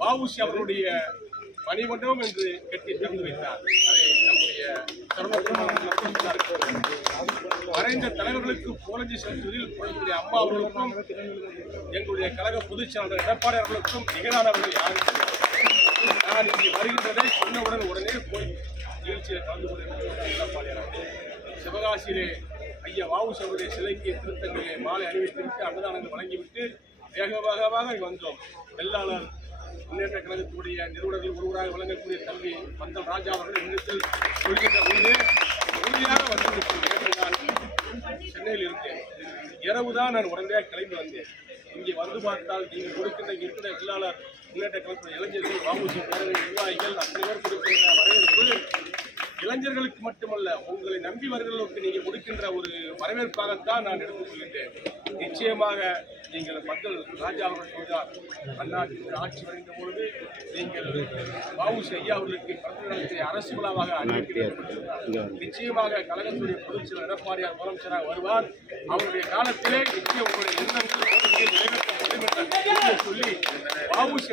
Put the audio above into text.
பாபுஷி அவருடைய மணிமண்டபம் என்று கட்டி திறந்து வைத்தார். அதை நம்முடைய மறைந்த தலைவர்களுக்கு புகழஞ்சி செலுத்துவதில் புகழக்கூடிய அம்மா அவர்களுக்கும் எங்களுடைய கழக பொதுச் செயலாளர் எடப்பாடி அவர்களுக்கும் நிகரானவர்கள் யாரும் நான் இங்கே வருகின்றதை சொன்னவுடன் உடனே போய் நிகழ்ச்சியில் கலந்து கொண்டிருக்கிறேன் எடப்பாடி அவர்கள் சிவகாசியிலே ஐயா வாவு சவருடைய சிலைக்கு திருத்தங்களிலே மாலை அணிவித்துவிட்டு அன்னதானங்கள் வழங்கிவிட்டு வேகமாக வந்தோம். வெள்ளாளர் முன்னேற்ற கழகத்துடைய நிறுவனர்கள் ஒருவராக விளங்கக்கூடிய கல்வி பந்தல் ராஜா அவர்கள் என்னிடத்தில் சொல்கின்ற போது உறுதியாக வந்து நான் சென்னையில் இருந்தேன் இரவு தான் நான் உடனடியாக கிளம்பி வந்தேன். இங்கே வந்து பார்த்தால் நீங்கள் கொடுக்கின்ற இருக்கிற வெள்ளாளர் முன்னேற்ற கழகத்துடைய இளைஞர்கள் வாபூசி பேரவை நிர்வாகிகள் அத்தனை பேர் கொடுக்கின்ற வரவேற்பு இளைஞர்களுக்கு மட்டுமல்ல உங்களை நம்பி வருகிறவர்களுக்கு நீங்கள் கொடுக்கின்ற ஒரு வரவேற்பாகத்தான் நான் எடுத்துக் கொள்கின்றேன். நிச்சயமாக நீங்கள் மக்கள் ராஜா அவர்கள் சொல்றார் அண்ணா ஆட்சி வரைந்த பொழுது நீங்கள் வாவுசி ஐயா அவர்களுக்கு பிறந்த நாளத்தை அரசு விழாவாக அறிவிக்கிறீர்கள் நிச்சயமாக கழகத்துடைய பொதுச் செயலர் எடப்பாடியார் முதலமைச்சராக வருவார். அவருடைய காலத்திலே நிச்சயம் உங்களுடைய எண்ணங்கள் நிறைவேற்றப்படும் என்று சொல்லி வாவுசி